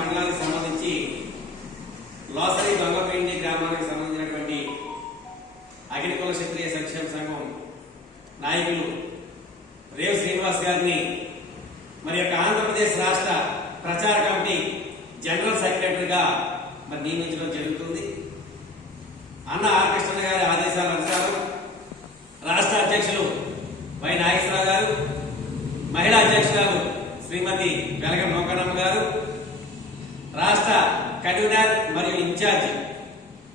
మండలానికి సంబంధించి లాసరి గంగపేండి గ్రామానికి సంబంధించినటువంటి అఖిల కుల క్షత్రియ సంక్షేమ సంఘం నాయకులు రేవ్ శ్రీనివాస్ గారిని మరి యొక్క ఆంధ్రప్రదేశ్ రాష్ట్ర ప్రచార కమిటీ జనరల్ సెక్రటరీగా మరి నియమించడం జరుగుతుంది. అన్న ఆర్ కృష్ణ గారి ఆదేశాల అనుసారం రాష్ట్ర అధ్యక్షులు వై నాగేశ్వరరావు గారు, మహిళా అధ్యక్షురాలు శ్రీమతి వెలగ మోకనమ్మ గారు, రాష్ట్ర కన్వీనర్ మరియు ఇన్ఛార్జ్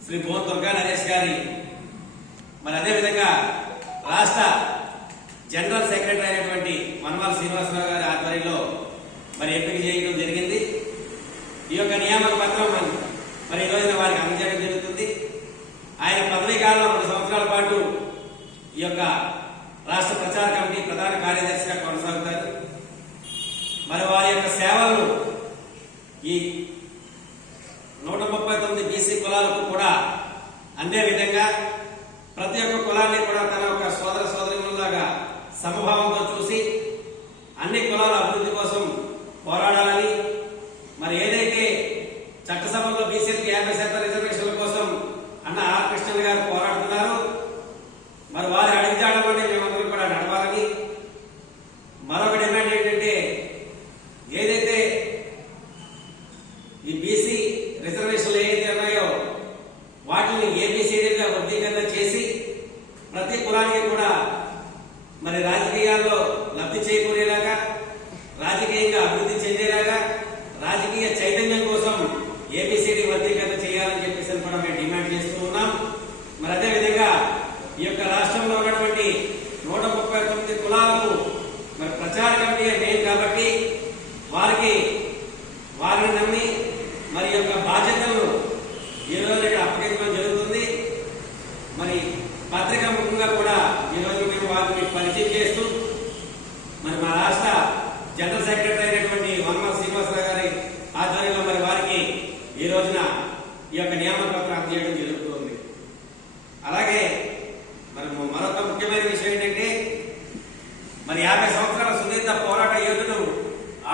శ్రీ భువన్ దుర్గా నరేష్ గారి మరి అదేవిధంగా రాష్ట్ర జనరల్ సెక్రటరీ అయినటువంటి వనమాల శ్రీనివాసరావు గారి ఆధ్వర్యంలో మరి ఎంపిక చేయడం జరిగింది. ఈ యొక్క నియామక పత్రం మరి ఈ రోజున వారికి అందజేయడం జరుగుతుంది. ఆయన పదవీ కాలంలో 2 సంవత్సరాల పాటు ఈ యొక్క రాష్ట్ర ప్రచార కమిటీ ప్రధాన కార్యదర్శిగా కొనసాగుతారు. మరి వారి యొక్క సేవలను ఈ 139 బీసీ కులాలకు కూడా అందే విధంగా ప్రతి ఒక్క కులాన్ని కూడా తన ఒక సోదర సోదరిలాగా సమభావంతో చూసి అన్ని కులాల అభివృద్ధి కోసం పోరాడాలని, మరి ఏదైతే చట్టసభలో బీసీలకు 50% రిజర్వేషన్ల కోసం అన్న ఆర్ కృష్ణ గారు పోరాడుతున్నారు, మరి వారి అడిగిజాడలోనే మేమందరం కూడా నడవాలని. మరొక డిమాండ్ ఏంటంటే, ఏదైతే ఈ బీసీ రిజర్వేషన్లు ఏదైతే ఉన్నాయో వాటిని ఏబిసిడిగా వర్గీకరణ చేసి ప్రతి కులానికి కూడా మరి రాజకీయాల్లో లబ్ధి చేకూరేలాగా, రాజకీయంగా అభివృద్ధి చెందేలాగా, రాజకీయ చైతన్యం కోసం ఏబిసిడి వర్గీకరణ చేయాలని చెప్పేసి కూడా మేము డిమాండ్ చేస్తూ ఉన్నాం. మరి అదేవిధంగా ఈ యొక్క రాష్ట్రంలో ఉన్నటువంటి 139 కులాలకు మరి ప్రచార కమిటీ మెయిన్ కాబట్టి వారిని నమ్మి మరి యొక్క బాధ్యతలను ఈ రోజు ఇక్కడ అప్పగించడం జరుగుతుంది. మరి పత్రికా ముఖంగా కూడా ఈ రోజు మేము వారిని పరిచయం చేస్తూ మరి మా రాష్ట్ర జనరల్ సెక్రటరీ అయినటువంటి వనమాల శ్రీనివాసరావు గారి ఆధ్వర్యంలో మరి వారికి ఈ రోజున ఈ యొక్క నియామక పత్రం అందజేయడం జరుగుతుంది. అలాగే మరి మరొక ముఖ్యమైన విషయం ఏంటంటే, మరి 50 సంవత్సరాల సుదీర్ఘ పోరాట యోధుడు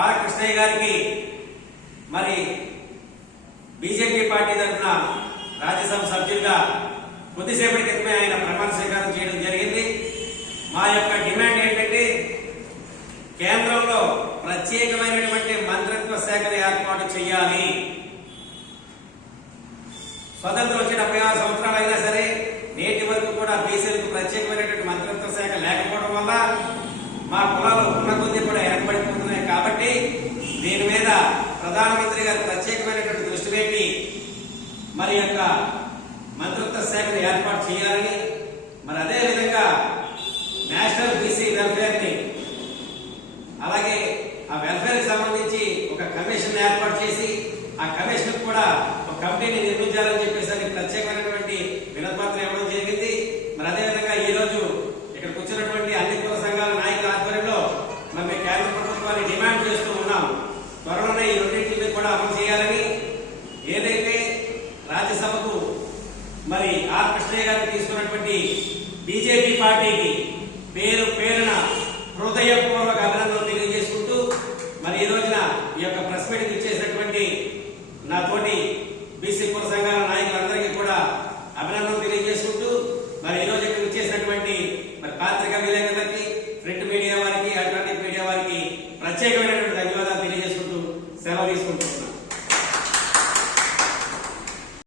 ఆర్ కృష్ణయ్య గారికి మరి బీజేపీ పార్టీ తరఫున రాజ్యసభ సభ్యులుగా కొద్దిసేపటి క్రితమే ఆయన ప్రమాణ స్వీకారం చేయడం జరిగింది. మా యొక్క డిమాండ్ ఏంటంటే, కేంద్రంలో ప్రత్యేకమైనటువంటి మంత్రిత్వ శాఖను ఏర్పాటు చేయాలి. స్వతంత్రం వచ్చి 76 సంవత్సరాలు అయినా సరే నేటి వరకు కూడా బీసీలకు ప్రత్యేకమైనటువంటి మంత్రిత్వ శాఖ లేకపోవడం వల్ల మా కులాలు ఉన్న కొద్ది కూడా ఏర్పడిపోతున్నాయి. కాబట్టి దీని మీద ప్రధానమంత్రి గారు ప్రత్యేకమైనటువంటి దృష్టి పెట్టి మరి యొక్క మంత్రిత్వ శాఖను ఏర్పాటు చేయాలని, మరి అదేవిధంగా నేషనల్ బీసీ వెల్ఫేర్ ని అలాగే ఆ వెల్ఫేర్ కి సంబంధించి ఒక కమిషన్ ఏర్పాటు చేసి ఆ కమిషన్ కూడా ఒక కమిటీని నిర్మించాలని చెప్పేసి ప్రత్యేకమైనటువంటి వినతిపత్రం ఇవ్వడం జరిగింది. మరి అదేవిధంగా ఈ రోజు ఇక్కడికి వచ్చినటువంటి అన్ని కుల సంఘాల నాయకుల ఆధ్వర్యంలో మరి కేంద్ర ప్రభుత్వాన్ని డిమాండ్ చేస్తూ ఉన్నాం. త్వరలోనే ఈ రెండింటిని కూడా అమలు చేయాలని, ఏదైతే రాజ్యసభకు మరి ఆర్ కృష్ణయ్య గారిని తీసుకున్నటువంటి బీజేపీ పార్టీకి పేరున హృదయపూర్వక